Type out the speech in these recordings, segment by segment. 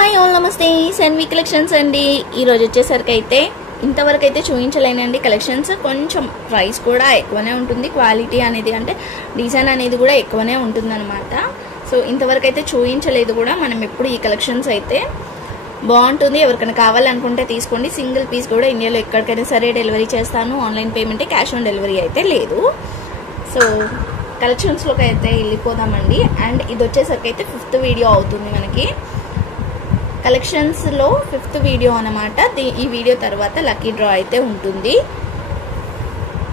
Hi all నమస్తే Sanvi collections అండి. ఈరోజు వచ్చేసరికి అయితే ఇంతవరకు అయితే చూపించలేనండి కలెక్షన్స్. కొంచెం ప్రైస్ కూడా ఎక్కువనే ఉంటుంది, క్వాలిటీ అనేది అంటే డిజైన్ అనేది కూడా ఎక్కువనే ఉంటుంది అనమాట. సో ఇంతవరకు అయితే చూపించలేదు కూడా. మనం ఎప్పుడు ఈ కలెక్షన్స్ అయితే బాగుంటుంది, ఎవరికైనా కావాలనుకుంటే తీసుకోండి. సింగిల్ పీస్ కూడా ఇండియాలో ఎక్కడికైనా సరే డెలివరీ చేస్తాను. ఆన్లైన్ పేమెంటే, క్యాష్ ఆన్ డెలివరీ అయితే లేదు. సో కలెక్షన్స్లోకి అయితే వెళ్ళిపోదామండి. అండ్ ఇది వచ్చేసరికి అయితే 5th వీడియో అవుతుంది మనకి. కలెక్షన్స్లో 5th వీడియో అనమాట. ఈ వీడియో తర్వాత లక్కీ డ్రా అయితే ఉంటుంది,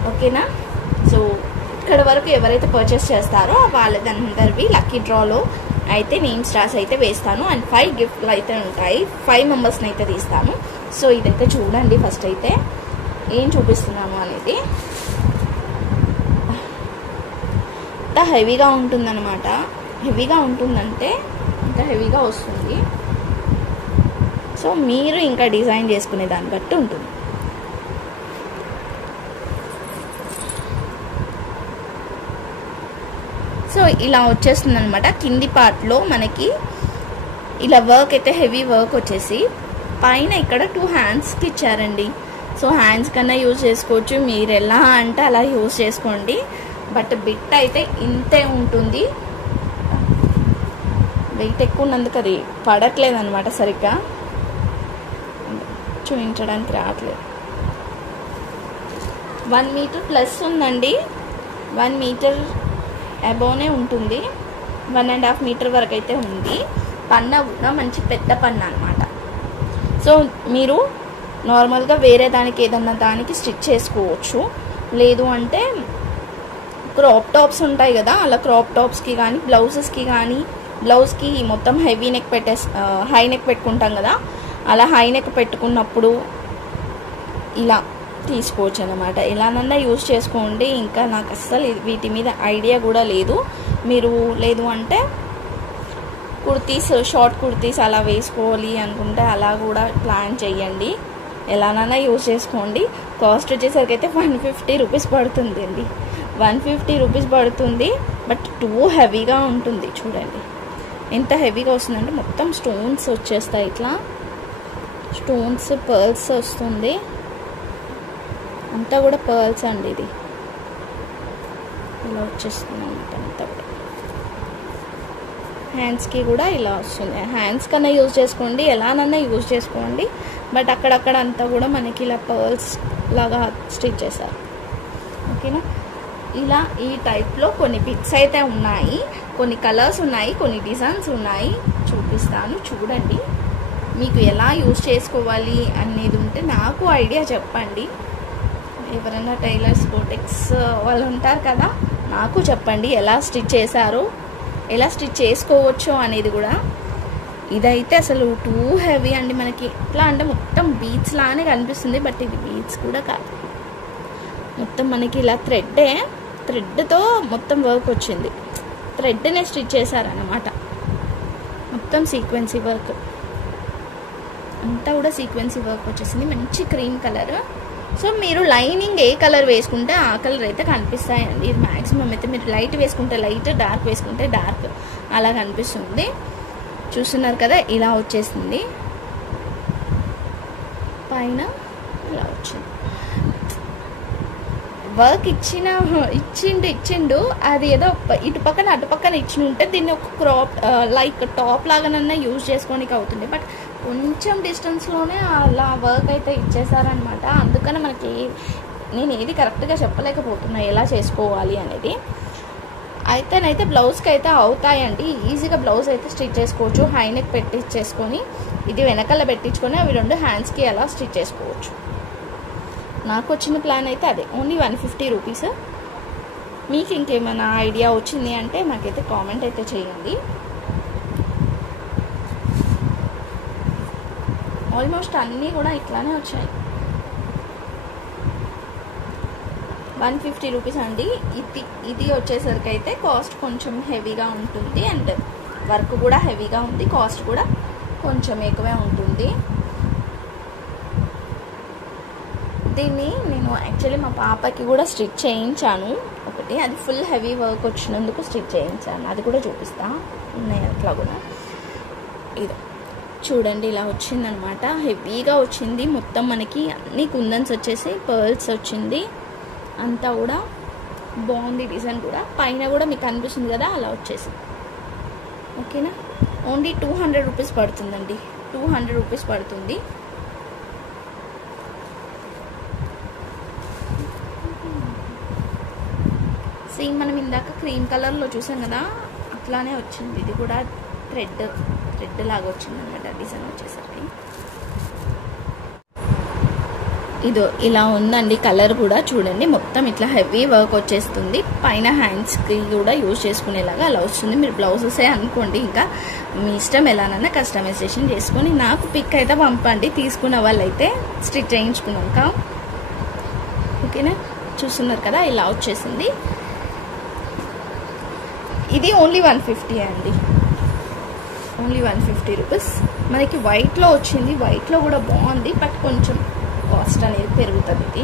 ఓకేనా. సో ఇక్కడ వరకు ఎవరైతే పర్చేస్ చేస్తారో వాళ్ళందరివి లక్కీ డ్రాలో అయితే నేమ్స్ రాసి అయితే వేస్తాను. అండ్ 5 గిఫ్ట్లు అయితే ఉంటాయి. 5 మెంబర్స్ని అయితే తీస్తాను. సో ఇదైతే చూడండి. ఫస్ట్ అయితే ఏం చూపిస్తున్నాను అనేది ఇంత హెవీగా ఉంటుందన్నమాట. హెవీగా ఉంటుందంటే ఇంత హెవీగా వస్తుంది. సో మీరు ఇంకా డిజైన్ చేసుకునే దాన్ని బట్టి ఉంటుంది. సో ఇలా వచ్చేస్తుంది అనమాట. కింది పార్ట్లో మనకి ఇలా వర్క్ అయితే హెవీ వర్క్ వచ్చేసి పైన ఇక్కడ 2 హ్యాండ్స్కి ఇచ్చారండి. సో హ్యాండ్స్ కన్నా యూజ్ చేసుకోవచ్చు, మీరు ఎలా అంటే అలా యూజ్ చేసుకోండి. బట్ బిట్ అయితే ఇంతే ఉంటుంది. వెయిట్ ఎక్కువ ఉన్నందుకు అది పడట్లేదు అనమాట, సరిగ్గా చూపించడానికి రావట్లేదు. 1 మీటర్ ప్లస్ ఉందండి. 1 మీటర్ అబోవ్నే ఉంటుంది. 1.5 మీటర్ వరకు అయితే ఉంది. పన్నా కూడా మంచి పెద్ద పన్నా అనమాట. సో మీరు నార్మల్గా వేరే దానికి ఏదన్నా దానికి స్టిచ్ చేసుకోవచ్చు. లేదు అంటే క్రాప్ టాప్స్ ఉంటాయి కదా, అలా క్రాప్ టాప్స్కి కానీ బ్లౌజెస్కి కానీ, బ్లౌజ్కి మొత్తం హెవీ నెక్ హై నెక్ పెట్టుకుంటాం కదా, అలా హై నెక్ పెట్టుకున్నప్పుడు ఇలా తీసుకోవచ్చు అనమాట. ఎలానన్నా యూజ్ చేసుకోండి. ఇంకా నాకు అస్సలు వీటి మీద ఐడియా కూడా లేదు. మీరు లేదు అంటే కుర్తీస్, షార్ట్ కుర్తీస్ అలా వేసుకోవాలి అనుకుంటే అలా కూడా ప్లాన్ చేయండి. ఎలానన్నా యూజ్ చేసుకోండి. కాస్ట్ వచ్చేసరికి అయితే 150 రూపీస్ పడుతుంది అండి. 150 రూపీస్ పడుతుంది. బట్ టూ హెవీగా ఉంటుంది. చూడండి ఎంత హెవీగా వస్తుందంటే మొత్తం స్టోన్స్ వచ్చేస్తాయి. ఇట్లా స్టోన్స్, పర్ల్స్ వస్తుంది. అంతా కూడా పర్ల్స్ అండి. ఇది ఇలా వచ్చేస్తుంది అనమాట. అంతా కూడా హ్యాండ్స్కి కూడా ఇలా వస్తుంది. హ్యాండ్స్ కన్నా యూజ్ చేసుకోండి, ఎలానన్నా యూజ్ చేసుకోండి. బట్ అక్కడక్కడ అంతా కూడా మనకి ఇలా పర్ల్స్ లాగా స్టిచ్ చేశారు, ఓకేనా. ఇలా ఈ టైప్లో కొన్ని పిక్స్ అయితే ఉన్నాయి, కొన్ని కలర్స్ ఉన్నాయి, కొన్ని డిజైన్స్ ఉన్నాయి. చూపిస్తాను చూడండి. మీకు ఎలా యూజ్ చేసుకోవాలి అనేది ఉంటే నాకు ఐడియా చెప్పండి. ఎవరైనా టైలర్స్, బోటెక్స్ వాళ్ళు ఉంటారు కదా, నాకు చెప్పండి ఎలా స్టిచ్ చేశారో, ఎలా స్టిచ్ చేసుకోవచ్చో అనేది కూడా. ఇదైతే అసలు టూ హెవీ అండి. మనకి ఎట్లా అంటే మొత్తం బీడ్స్ లానే కనిపిస్తుంది, బట్ ఇది బీడ్స్ కూడా కాదు. మొత్తం మనకి ఇలా థ్రెడ్తో మొత్తం వర్క్ వచ్చింది. థ్రెడ్నే స్టిచ్ చేశారనమాట. మొత్తం సీక్వెన్సీ వర్క్ అంతా కూడా సీక్వెన్సీ వర్క్ వచ్చేసింది. మంచి క్రీమ్ కలర్. సో మీరు లైనింగ్ ఏ కలర్ వేసుకుంటే ఆ కలర్ అయితే కనిపిస్తాయండి. ఇది మ్యాక్సిమం అయితే మీరు లైట్ వేసుకుంటే లైట్, డార్క్ వేసుకుంటే డార్క్ అలా కనిపిస్తుంది. చూస్తున్నారు కదా, ఇలా వచ్చేసింది. పైన ఇలా వచ్చింది. వర్క్ ఇచ్చిండు. అది ఏదో ఇటు పక్కన అటు పక్కన ఇచ్చి ఉంటే దీన్ని ఒక క్రాప్ లైక్ టాప్ లాగానన్నా యూజ్ చేసుకోనికి అవుతుంది. బట్ కొంచెం డిస్టెన్స్లోనే అలా వర్క్ అయితే ఇచ్చేసారనమాట. అందుకని మనకి నేను ఏది కరెక్ట్గా చెప్పలేకపోతున్నా ఎలా చేసుకోవాలి అనేది. అయితేనైతే బ్లౌజ్కి అయితే అవుతాయండి. ఈజీగా బ్లౌజ్ అయితే స్టిచ్ చేసుకోవచ్చు. హై నెక్ పెట్టించేసుకొని ఇది వెనకాల పెట్టించుకొని అవి 2 హ్యాండ్స్కి అలా స్టిచ్ చేసుకోవచ్చు. నాకు వచ్చిన ప్లాన్ అయితే అదే, ఓన్లీ 150 రూపీస్. మీకు ఇంకేమైనా ఐడియా వచ్చింది అంటే నాకైతే కామెంట్ అయితే చేయండి. ఆల్మోస్ట్ అన్నీ కూడా ఇట్లానే వచ్చాయి. 150 రూపీస్ అండి. ఇది వచ్చేసరికి అయితే కాస్ట్ కొంచెం హెవీగా ఉంటుంది. అండ్ వర్క్ కూడా హెవీగా ఉంది. కాస్ట్ కూడా కొంచెం ఎక్కువే ఉంటుంది. దీన్ని నేను యాక్చువల్లీ మా పాపకి కూడా స్టిచ్ చేయించాను ఒకటి. అది ఫుల్ హెవీ వర్క్ వచ్చినందుకు స్టిచ్ చేయించాను. అది కూడా చూపిస్తా ఉన్నాయి అట్లా కూడా. ఇది చూడండి ఇలా వచ్చిందనమాట, హెవీగా వచ్చింది. మొత్తం మనకి అన్ని కుందన్స్ వచ్చేసి పర్ల్స్ వచ్చింది. అంతా కూడా బాగుంది డిజైన్ కూడా. పైన కూడా మీకు కనిపిస్తుంది కదా అలా వచ్చేసింది. ఓకేనా, ఓన్లీ 200 రూపీస్ పడుతుందండి. 200 రూపీస్ పడుతుంది. సేమ్ మనం ఇందాక క్రీమ్ కలర్లో చూసాం కదా అట్లానే వచ్చింది. ఇది కూడా థ్రెడ్ లాగా వచ్చింది అన్నమాట డిజైన్ వచ్చేసరికి. ఇదో ఇలా ఉందండి కలర్ కూడా. చూడండి మొత్తం ఇట్లా హెవీ వర్క్ వచ్చేస్తుంది. పైన హ్యాండ్స్కి కూడా యూజ్ చేసుకునేలాగా అలా వస్తుంది. మీరు బ్లౌజెసే అనుకోండి, ఇంకా మీ ఇష్టం ఎలానైనా కస్టమైజేషన్ చేసుకొని నాకు పిక్ అయితే పంపండి. తీసుకున్న వాళ్ళైతే స్టిచ్ చేయించుకున్నాక. ఓకేనా, చూస్తున్నారు కదా ఇలా వచ్చేసింది. ఇది ఓన్లీ 150 అండి, ఓన్లీ 150 రూపీస్. మనకి వైట్లో వచ్చింది. వైట్లో కూడా బాగుంది, బట్ కొంచెం కాస్ట్ అనేది పెరుగుతుంది. ఇది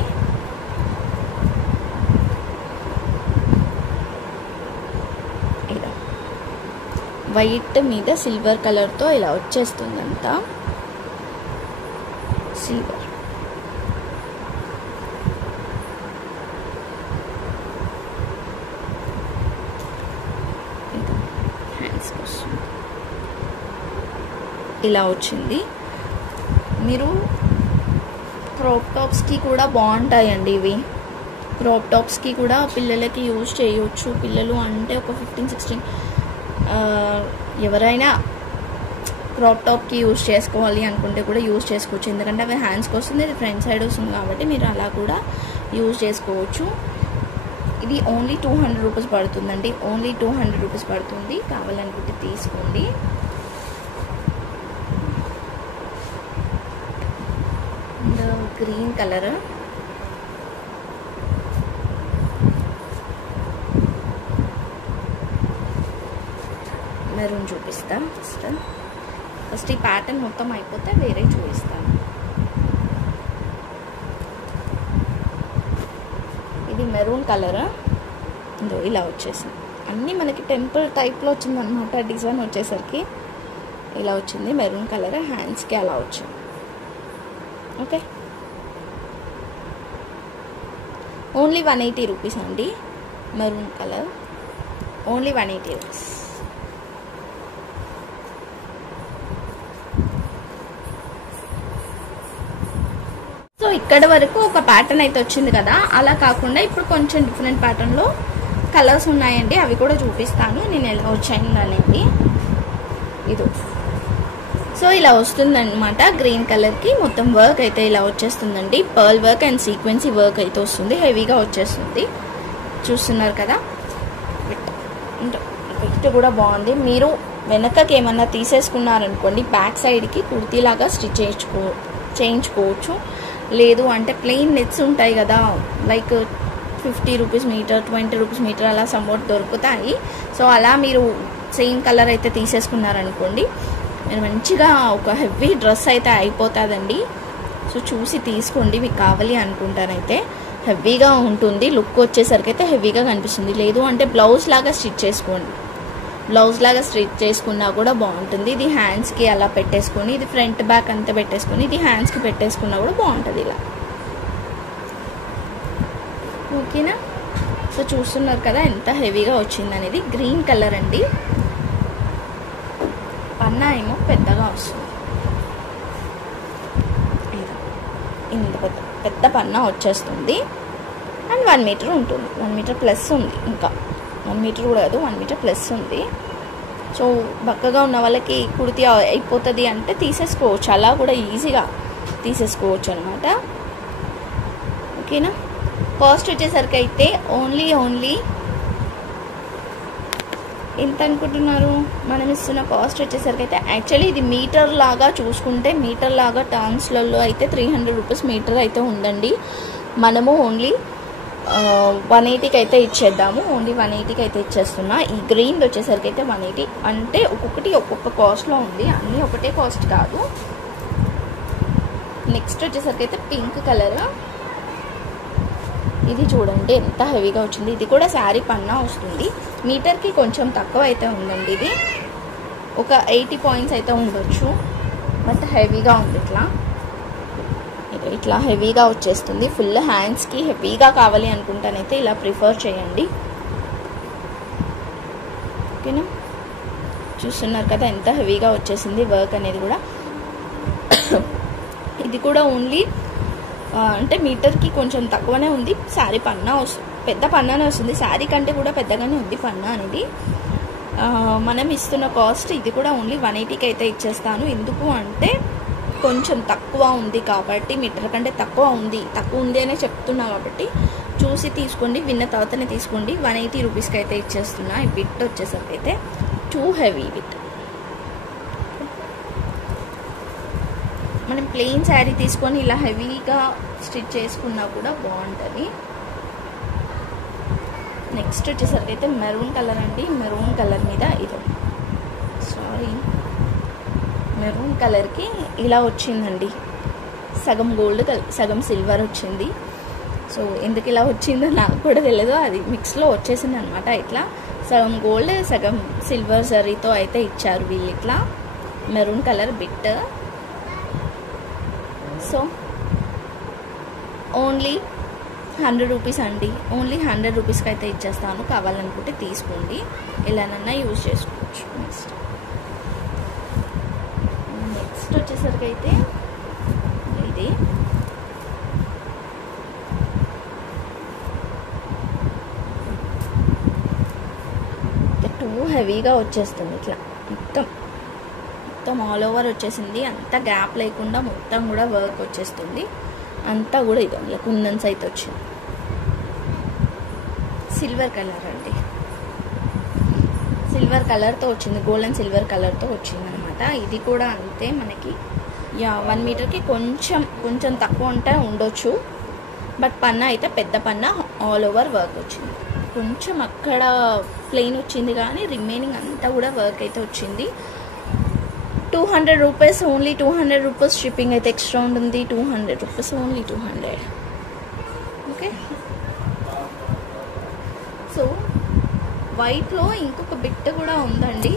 ఇలా వైట్ మీద సిల్వర్ కలర్తో ఇలా వచ్చేస్తుంది అంతా. సిల్వర్ ఇలా వచ్చింది. మీరు క్రాప్ టాప్స్కి కూడా బాగుంటాయండి ఇవి. క్రాప్ టాప్స్కి కూడా పిల్లలకి యూజ్ చేయవచ్చు. పిల్లలు అంటే ఒక 15-16 ఎవరైనా క్రాప్ టాప్కి యూజ్ చేసుకోవాలి అనుకుంటే కూడా యూజ్ చేసుకోవచ్చు. ఎందుకంటే అవి హ్యాండ్స్కి వస్తుంది, ఇది ఫ్రంట్ సైడ్ వస్తుంది కాబట్టి మీరు అలా కూడా యూజ్ చేసుకోవచ్చు. ఇది ఓన్లీ 200 రూపీస్ పడుతుందండి, ఓన్లీ 200 రూపీస్ పడుతుంది. కావాలనుకుంటే తీసుకోండి. గ్రీన్ కలర్, మెరూన్ చూపిస్తా. ఫస్ట్ ఈ ప్యాటర్న్ మొత్తం అయిపోతే వేరే చూపిస్తాను. ఇది మెరూన్ కలర్, ఇలా వచ్చేసింది. అన్నీ మనకి టెంపుల్ టైప్లో వచ్చిందనమాట డిజైన్ వచ్చేసరికి. ఇలా వచ్చింది మెరూన్ కలర్, హ్యాండ్స్కి అలా వచ్చింది. ఓకే, ఓన్లీ 180 రూపీస్ అండి. Maroon colour only 180 rupees. So ఇక్కడ వరకు ఒక ప్యాటర్న్ అయితే వచ్చింది కదా, అలా కాకుండా ఇప్పుడు కొంచెం డిఫరెంట్ ప్యాటర్న్లో కలర్స్ ఉన్నాయండి. అవి కూడా చూపిస్తాను నేను ఎలా వచ్చాయి అనేది. ఇది సో ఇలా వస్తుందన్నమాట. గ్రీన్ కలర్కి మొత్తం వర్క్ అయితే ఇలా వచ్చేస్తుందండి. పర్ల్ వర్క్ అండ్ సీక్వెన్సీ వర్క్ అయితే వస్తుంది, హెవీగా వచ్చేస్తుంది. చూస్తున్నారు కదా, విట్ కూడా బాగుంది. మీరు వెనకకి ఏమన్నా తీసేసుకున్నారనుకోండి, బ్యాక్ సైడ్కి కుర్తీలాగా స్టిచ్ చేయించుకోవచ్చు. లేదు అంటే ప్లెయిన్ నెట్స్ ఉంటాయి కదా, like 50 rupees metre, 20 rupees metre అలా సమ్వాట్ దొరుకుతాయి. సో అలా మీరు సేమ్ కలర్ అయితే తీసేసుకున్నారనుకోండి, మీరు మంచిగా ఒక హెవీ డ్రెస్ అయితే అయిపోతుందండి. సో చూసి తీసుకోండి, మీకు కావాలి అనుకుంటారైతే. హెవీగా ఉంటుంది, లుక్ వచ్చేసరికి అయితే హెవీగా కనిపిస్తుంది. లేదు అంటే బ్లౌజ్ లాగా స్టిచ్ చేసుకోండి, బ్లౌజ్ లాగా స్టిచ్ చేసుకున్నా కూడా బాగుంటుంది. ఇది హ్యాండ్స్కి అలా పెట్టేసుకొని, ఇది ఫ్రంట్ బ్యాక్ అంతా పెట్టేసుకొని, ఇది హ్యాండ్స్కి పెట్టేసుకున్నా కూడా బాగుంటుంది ఇలా. ఓకేనా, సో చూస్తున్నారు కదా ఎంత హెవీగా వచ్చింది అనేది. గ్రీన్ కలర్ అండి, పన్నా ఏమో పెద్దగా వస్తుంది. ఇంత పెద్ద పన్నా వచ్చేస్తుంది. అండ్ 1 మీటర్ ఉంటుంది, 1 మీటర్ ప్లస్ ఉంది. ఇంకా 1 మీటర్ కూడా కాదు, 1 మీటర్ ప్లస్ ఉంది. సో బక్కగా ఉన్న వాళ్ళకి కుర్తీ అయిపోతుంది అంటే తీసేసుకోవచ్చు, అలా కూడా ఈజీగా తీసేసుకోవచ్చు అనమాట. ఓకేనా, కాస్ట్ వచ్చేసరికి అయితే ఓన్లీ ఎంత అనుకుంటున్నారు? మనం ఇస్తున్న కాస్ట్ వచ్చేసరికి అయితే యాక్చువల్లీ ఇది మీటర్ లాగా చూసుకుంటే, మీటర్ లాగా టర్మ్స్లలో అయితే 300 రూపీస్ మీటర్ అయితే ఉందండి. మనము ఓన్లీ 180కి అయితే ఇచ్చేద్దాము. ఓన్లీ 180కి అయితే ఇచ్చేస్తున్నా. ఈ గ్రీన్ వచ్చేసరికి అయితే 180, అంటే ఒక్కొక్కటి ఒక్కొక్క కాస్ట్లో ఉంది, అన్నీ ఒకటే కాస్ట్ కాదు. నెక్స్ట్ వచ్చేసరికి అయితే పింక్ కలర్, ఇది చూడండి ఎంత హెవీగా వచ్చింది. ఇది కూడా శారీ పన్నా వస్తుంది. మీటర్కి కొంచెం తక్కువ అయితే ఉందండి. ఇది ఒక 80 పాయింట్స్ అయితే ఉండొచ్చు. హెవీగా ఉంది. ఇట్లా హెవీగా వచ్చేస్తుంది. ఫుల్ హ్యాండ్స్కి హెవీగా కావాలి అనుకుంటానైతే ఇలా ప్రిఫర్ చేయండి. ఓకేనా, చూస్తున్నారు కదా ఎంత హెవీగా వచ్చేసింది వర్క్ అనేది కూడా. ఇది కూడా ఓన్లీ అంటే మీటర్కి కొంచెం తక్కువనే ఉంది. శారీ పన్నా పెద్ద పన్నానే వస్తుంది. శారీ కంటే కూడా పెద్దగానే ఉంది పన్నా అనేది. మనం ఇస్తున్న కాస్ట్ ఇది కూడా ఓన్లీ 180కి అయితే ఇచ్చేస్తాను. ఎందుకు అంటే కొంచెం తక్కువ ఉంది కాబట్టి, మీటర్ కంటే తక్కువ ఉంది అనే చెప్తున్నా కాబట్టి చూసి తీసుకోండి. విన్న తర్వాతనే తీసుకోండి. 180 రూపీస్కి అయితే ఇచ్చేస్తున్నా. ఈ బిట్ వచ్చేసరికి అయితే టూ హెవీ బిట్. మనం ప్లెయిన్ శారీ తీసుకొని ఇలా హెవీగా స్టిచ్ చేసుకున్నా కూడా బాగుంటుంది. నెక్స్ట్ వచ్చేసరికి అయితే మెరూన్ కలర్ అండి. మెరూన్ కలర్ మీద ఇది మెరూన్ కలర్కి ఇలా వచ్చిందండి. సగం గోల్డ్ సగం సిల్వర్ వచ్చింది. సో ఎందుకు ఇలా వచ్చిందో నాకు కూడా తెలియదు. అది మిక్స్లో వచ్చేసింది అనమాట. ఇట్లా సగం గోల్డ్ సగం సిల్వర్ జరీతో అయితే ఇచ్చారు వీళ్ళు. ఇట్లా maroon colour bit. So only 100 rupees అండి. ఓన్లీ 100 రూపీస్కి అయితే ఇచ్చేస్తాను. కావాలనుకుంటే తీసుకోండి, ఎలానన్నా యూజ్ చేసుకోవచ్చు. నెక్స్ట్ వచ్చేసరికి అయితే ఇది టూ హెవీగా వచ్చేస్తుంది. ఇట్లా మొత్తం ఆల్ ఓవర్ వచ్చేసింది. అంతా గ్యాప్ లేకుండా మొత్తం కూడా వర్క్ వచ్చేస్తుంది. అంతా కూడా ఇది ఇలా కుందన్స్ అయితే వచ్చింది. సిల్వర్ కలర్ అండి. సిల్వర్ కలర్తో వచ్చింది. గోల్డ్ అండ్ సిల్వర్ కలర్తో వచ్చింది అనమాట. ఇది కూడా అంతే. మనకి 1 మీటర్కి కొంచెం తక్కువ ఉండొచ్చు. బట్ పన్నా అయితే పెద్ద పన్నా ఆల్ ఓవర్ వర్క్ వచ్చింది. కొంచెం అక్కడ ప్లెయిన్ వచ్చింది కానీ రిమైనింగ్ అంతా కూడా వర్క్ అయితే వచ్చింది. 200 రూపీస్, ఓన్లీ 200 రూపీస్. షిప్పింగ్ అయితే ఎక్స్ట్రా ఉంటుంది. 200 రూపీస్, ఓన్లీ 200. ఓకే, సో వైట్లో ఇంకొక బిట్ కూడా ఉందండి.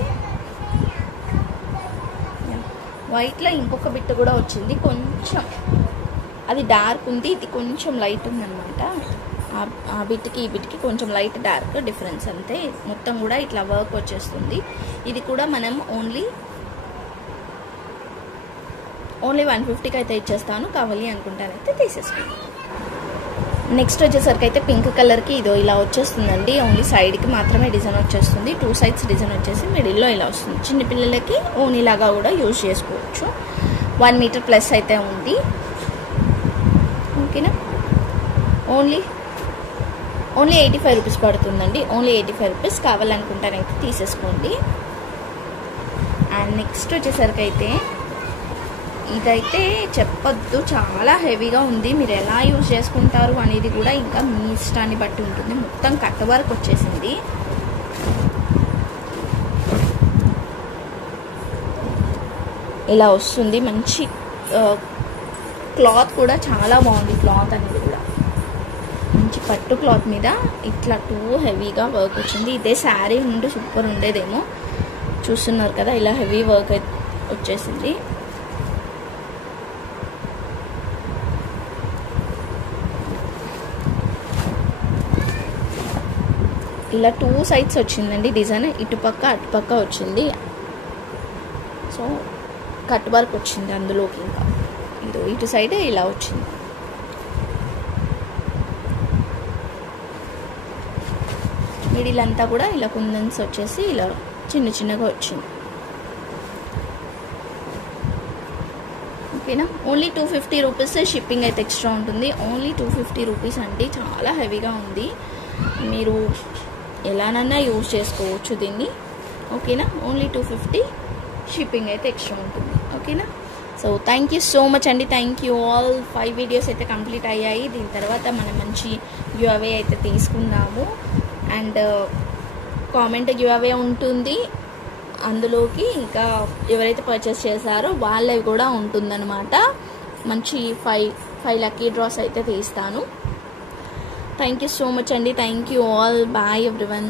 వైట్లో ఇంకొక బిట్ కూడా వచ్చింది. కొంచెం అది డార్క్ ఉంది, ఇది కొంచెం లైట్ ఉందన్నమాట. ఆ బిట్కి ఈ బిట్కి కొంచెం లైట్ డార్క్ డిఫరెన్స్ అంతే. మొత్తం కూడా ఇట్లా వర్క్ వచ్చేస్తుంది. ఇది కూడా మనం ఓన్లీ 150కి అయితే ఇచ్చేస్తాను. కావాలి అనుకుంటానైతే తీసేసుకోండి. నెక్స్ట్ వచ్చేసరికి అయితే పింక్ కలర్కి ఇదో ఇలా వచ్చేస్తుందండి. ఓన్లీ సైడ్కి మాత్రమే డిజైన్ వచ్చేస్తుంది. 2 సైడ్స్ డిజైన్ వచ్చేసి మిడిల్లో ఇలా వస్తుంది. చిన్నపిల్లలకి ఓనీలాగా కూడా యూజ్ చేసుకోవచ్చు. 1 మీటర్ ప్లస్ అయితే ఉంది. ఓకేనా, ఓన్లీ 85 రూపీస్ పడుతుందండి. Only 85 rupees. కావాలనుకుంటానైతే తీసేసుకోండి. అండ్ నెక్స్ట్ వచ్చేసరికి అయితే ఇదైతే చెప్పొద్దు, చాలా హెవీగా ఉంది. మీరు ఎలా యూజ్ చేసుకుంటారు అనేది కూడా ఇంకా మీ ఇష్టాన్ని బట్టి ఉంటుంది. మొత్తం కట్ వర్క్ వచ్చేసింది. ఇలా వస్తుంది. మంచి క్లాత్ కూడా చాలా బాగుంది. క్లాత్ అనేది కూడా మంచి పట్టు క్లాత్ మీద ఇట్లా టూ హెవీగా వర్క్ వచ్చింది. ఇదే శారీ నుండి సూపర్ ఉండేదేమో. చూస్తున్నారు కదా, ఇలా హెవీ వర్క్ వచ్చేసింది. ఇలా 2 సైడ్స్ వచ్చిందండి డిజైన్. ఇటుపక్క అటుపక్క వచ్చింది. సో కట్ వర్క్ వచ్చింది అందులోకి. ఇంకా ఇటు సైడ్ ఇలా వచ్చింది. మిడిల్ అంతా కూడా ఇలా కుందన్స్ వచ్చేసి ఇలా చిన్నగా వచ్చింది. ఓకేనా, ఓన్లీ 250 రూపీస్. షిప్పింగ్ అయితే ఎక్స్ట్రా ఉంటుంది. ఓన్లీ 250 రూపీస్ అండి. చాలా హెవీగా ఉంది. మీరు ఎలానన్నా యూజ్ చేసుకోవచ్చు దీన్ని. ఓకేనా, ఓన్లీ 250. షిప్పింగ్ అయితే ఎక్స్ట్రా ఉంటుంది. ఓకేనా, so thank you so much అండి. Thank you all. 5 వీడియోస్ అయితే కంప్లీట్ అయ్యాయి. దీని తర్వాత మనం మంచి గివ్ అవే అయితే తీసుకుందాము. అండ్ కామెంట్ గివ్ అవే ఉంటుంది అందులోకి. ఇంకా ఎవరైతే పర్చేస్ చేశారో వాళ్ళవి కూడా ఉంటుందన్నమాట. మంచి 5 లక్కీ డ్రాస్ అయితే తీస్తాను. థ్యాంక్ యూ సో మచ్ అండి. Thank you all. Bye everyone.